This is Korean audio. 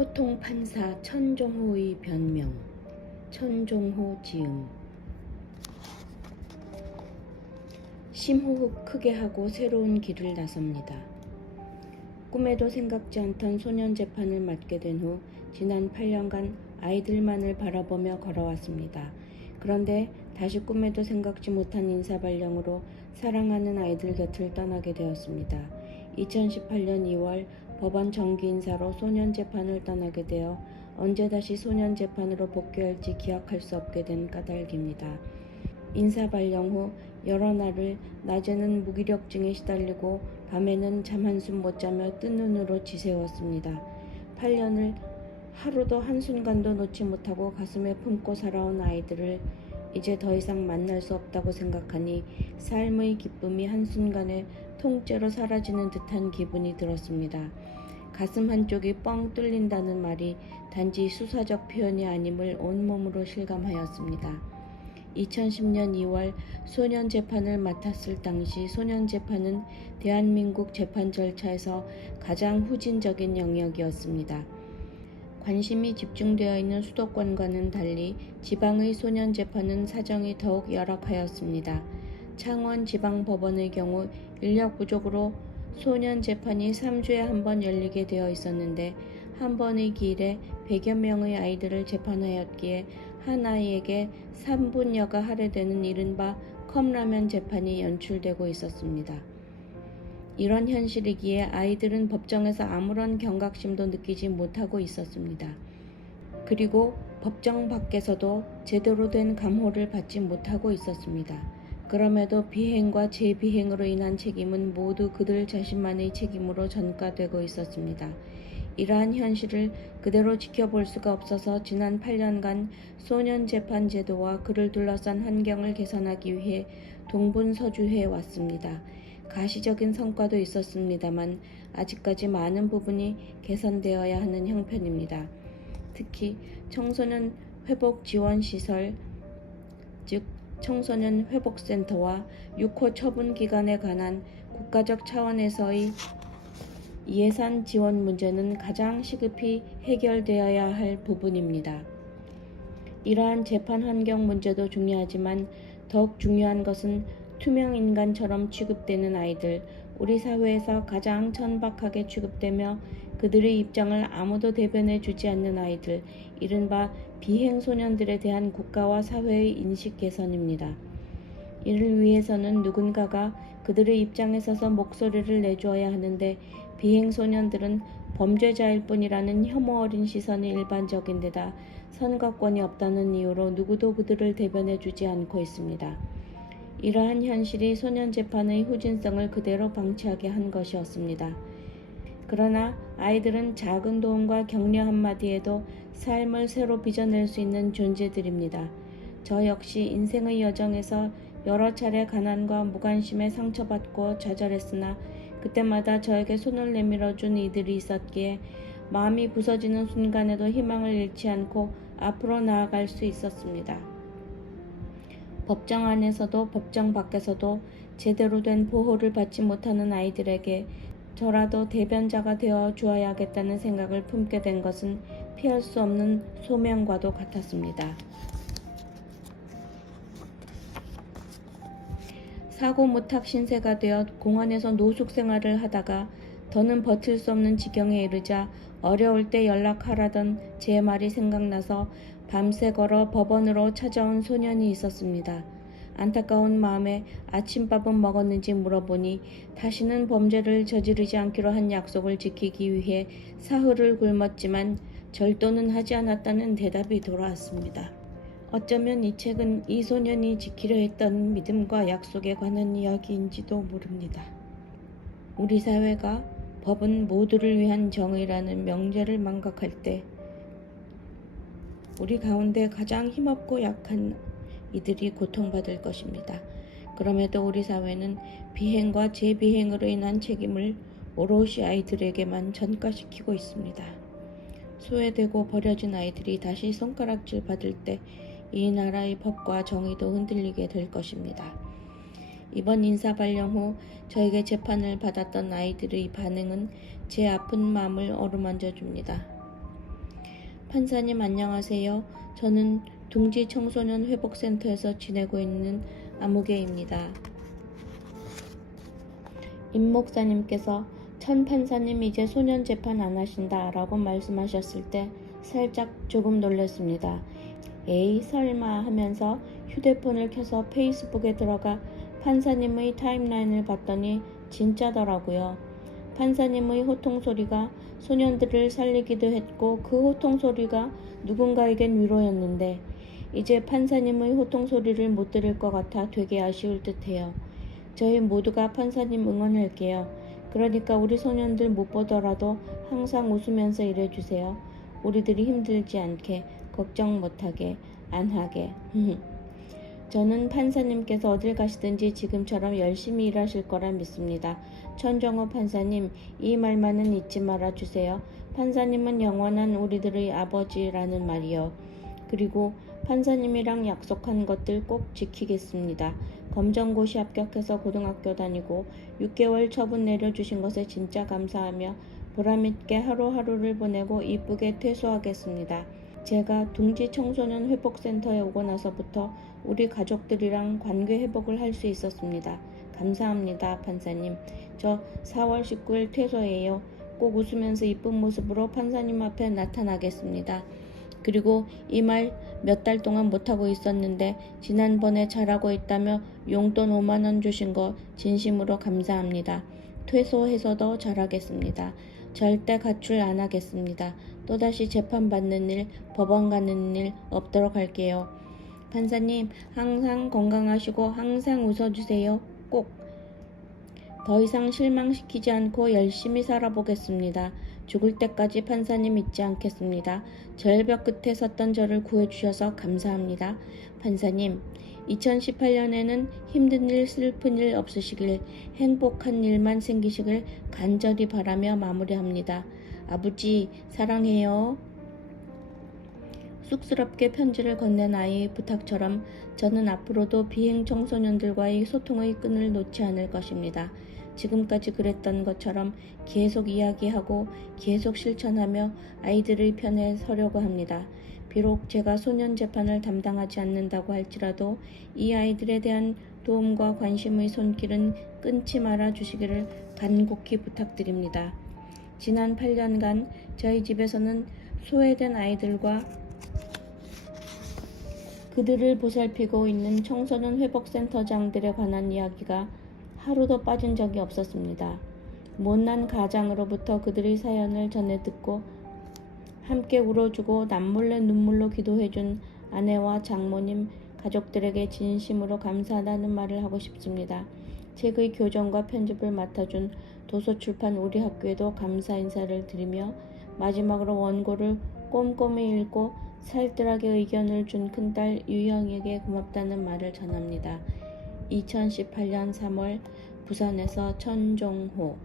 호통판사 천종호의 변명. 천종호 지음. 심호흡 크게 하고 새로운 길을 나섭니다. 꿈에도 생각지 않던 소년 재판을 맡게 된 후 지난 8년간 아이들만을 바라보며 걸어왔습니다. 그런데 다시 꿈에도 생각지 못한 인사발령으로 사랑하는 아이들 곁을 떠나게 되었습니다. 2018년 2월 법원 정기인사로 소년 재판을 떠나게 되어 언제 다시 소년 재판으로 복귀할지 기약할 수 없게 된 까닭입니다. 인사 발령 후 여러 날을 낮에는 무기력증에 시달리고 밤에는 잠 한숨 못 자며 뜬 눈으로 지새웠습니다. 8년을 하루도 한순간도 놓지 못하고 가슴에 품고 살아온 아이들을 이제 더 이상 만날 수 없다고 생각하니 삶의 기쁨이 한순간에 통째로 사라지는 듯한 기분이 들었습니다. 가슴 한쪽이 뻥 뚫린다는 말이 단지 수사적 표현이 아님을 온몸으로 실감하였습니다. 2010년 2월 소년 재판을 맡았을 당시 소년 재판은 대한민국 재판 절차에서 가장 후진적인 영역이었습니다. 관심이 집중되어 있는 수도권과는 달리 지방의 소년 재판은 사정이 더욱 열악하였습니다. 창원 지방법원의 경우 인력 부족으로 소년 재판이 3주에 한 번 열리게 되어 있었는데 한 번의 기일에 100여 명의 아이들을 재판하였기에 한 아이에게 3분여가 할애되는 이른바 컵라면 재판이 연출되고 있었습니다. 이런 현실이기에 아이들은 법정에서 아무런 경각심도 느끼지 못하고 있었습니다. 그리고 법정 밖에서도 제대로 된 감호를 받지 못하고 있었습니다. 그럼에도 비행과 재비행으로 인한 책임은 모두 그들 자신만의 책임으로 전가되고 있었습니다. 이러한 현실을 그대로 지켜볼 수가 없어서 지난 8년간 소년 재판 제도와 그를 둘러싼 환경을 개선하기 위해 동분서주해 왔습니다. 가시적인 성과도 있었습니다만 아직까지 많은 부분이 개선되어야 하는 형편입니다. 특히 청소년 회복 지원 시설, 즉 청소년 회복센터와 6호 처분 기간에 관한 국가적 차원에서의 예산 지원 문제는 가장 시급히 해결되어야 할 부분입니다. 이러한 재판 환경 문제도 중요하지만 더욱 중요한 것은 투명 인간처럼 취급되는 아이들, 우리 사회에서 가장 천박하게 취급되며 그들의 입장을 아무도 대변해 주지 않는 아이들, 이른바 비행소년들에 대한 국가와 사회의 인식 개선입니다. 이를 위해서는 누군가가 그들의 입장에 서서 목소리를 내주어야 하는데 비행소년들은 범죄자일 뿐이라는 혐오 어린 시선이 일반적인 데다 선거권이 없다는 이유로 누구도 그들을 대변해 주지 않고 있습니다. 이러한 현실이 소년 재판의 후진성을 그대로 방치하게 한 것이었습니다. 그러나 아이들은 작은 도움과 격려 한마디에도 삶을 새로 빚어낼 수 있는 존재들입니다. 저 역시 인생의 여정에서 여러 차례 가난과 무관심에 상처받고 좌절했으나 그때마다 저에게 손을 내밀어 준 이들이 있었기에 마음이 부서지는 순간에도 희망을 잃지 않고 앞으로 나아갈 수 있었습니다. 법정 안에서도 법정 밖에서도 제대로 된 보호를 받지 못하는 아이들에게 저라도 대변자가 되어 주어야겠다는 생각을 품게 된 것은 피할 수 없는 소명과도 같았습니다. 사고무탁 신세가 되어 공원에서 노숙 생활을 하다가 더는 버틸 수 없는 지경에 이르자 어려울 때 연락하라던 제 말이 생각나서 밤새 걸어 법원으로 찾아온 소년이 있었습니다. 안타까운 마음에 아침밥은 먹었는지 물어보니 다시는 범죄를 저지르지 않기로 한 약속을 지키기 위해 사흘을 굶었지만 절도는 하지 않았다는 대답이 돌아왔습니다. 어쩌면 이 책은 이 소년이 지키려 했던 믿음과 약속에 관한 이야기인지도 모릅니다. 우리 사회가 법은 모두를 위한 정의라는 명제를 망각할 때 우리 가운데 가장 힘없고 약한 이들이 고통받을 것입니다. 그럼에도 우리 사회는 비행과 재비행으로 인한 책임을 오롯이 아이들에게만 전가시키고 있습니다. 소외되고 버려진 아이들이 다시 손가락질 받을 때 이 나라의 법과 정의도 흔들리게 될 것입니다. 이번 인사 발령 후 저에게 재판을 받았던 아이들의 반응은 제 아픈 마음을 어루만져 줍니다. 판사님 안녕하세요. 저는 둥지 청소년 회복센터에서 지내고 있는 아무개입니다. 임 목사님께서 천 판사님 이제 소년 재판 안 하신다 라고 말씀하셨을 때 살짝 조금 놀랐습니다. 에이 설마 하면서 휴대폰을 켜서 페이스북에 들어가 판사님의 타임라인을 봤더니 진짜더라고요. 판사님의 호통소리가 소년들을 살리기도 했고 그 호통소리가 누군가에겐 위로였는데 이제 판사님의 호통소리를 못 들을 것 같아 되게 아쉬울 듯해요. 저희 모두가 판사님 응원할게요. 그러니까 우리 소년들 못 보더라도 항상 웃으면서 일해주세요. 우리들이 힘들지 않게, 걱정 못하게, 안 하게. 저는 판사님께서 어딜 가시든지 지금처럼 열심히 일하실 거라 믿습니다. 천정호 판사님, 이 말만은 잊지 말아주세요. 판사님은 영원한 우리들의 아버지라는 말이요. 그리고 판사님이랑 약속한 것들 꼭 지키겠습니다. 검정고시 합격해서 고등학교 다니고 6개월 처분 내려주신 것에 진짜 감사하며 보람있게 하루하루를 보내고 이쁘게 퇴소하겠습니다. 제가 둥지 청소년 회복센터에 오고 나서부터 우리 가족들이랑 관계 회복을 할 수 있었습니다. 감사합니다, 판사님. 저 4월 19일 퇴소해요. 꼭 웃으면서 이쁜 모습으로 판사님 앞에 나타나겠습니다. 그리고 이 말 몇 달 동안 못하고 있었는데 지난번에 잘하고 있다며 용돈 5만원 주신 거 진심으로 감사합니다. 퇴소해서도 잘하겠습니다. 절대 가출 안 하겠습니다. 또다시 재판받는 일, 법원 가는 일 없도록 할게요. 판사님 항상 건강하시고 항상 웃어주세요. 꼭. 더 이상 실망시키지 않고 열심히 살아보겠습니다. 죽을 때까지 판사님 잊지 않겠습니다. 절벽 끝에 섰던 저를 구해주셔서 감사합니다. 판사님, 2018년에는 힘든 일, 슬픈 일 없으시길, 행복한 일만 생기시길 간절히 바라며 마무리합니다. 아버지, 사랑해요. 쑥스럽게 편지를 건넨 아이의 부탁처럼 저는 앞으로도 비행 청소년들과의 소통의 끈을 놓지 않을 것입니다. 지금까지 그랬던 것처럼 계속 이야기하고 계속 실천하며 아이들의 편에 서려고 합니다. 비록 제가 소년 재판을 담당하지 않는다고 할지라도 이 아이들에 대한 도움과 관심의 손길은 끊지 말아 주시기를 간곡히 부탁드립니다. 지난 8년간 저희 집에서는 소외된 아이들과 그들을 보살피고 있는 청소년 회복센터장들에 관한 이야기가 하루도 빠진 적이 없었습니다. 못난 가장으로부터 그들의 사연을 전해 듣고 함께 울어주고 남몰래 눈물로 기도해준 아내와 장모님, 가족들에게 진심으로 감사하다는 말을 하고 싶습니다. 책의 교정과 편집을 맡아준 도서출판 우리 학교에도 감사 인사를 드리며 마지막으로 원고를 꼼꼼히 읽고 살뜰하게 의견을 준 큰딸 유영에게 고맙다는 말을 전합니다. 2018년 3월 부산에서 천종호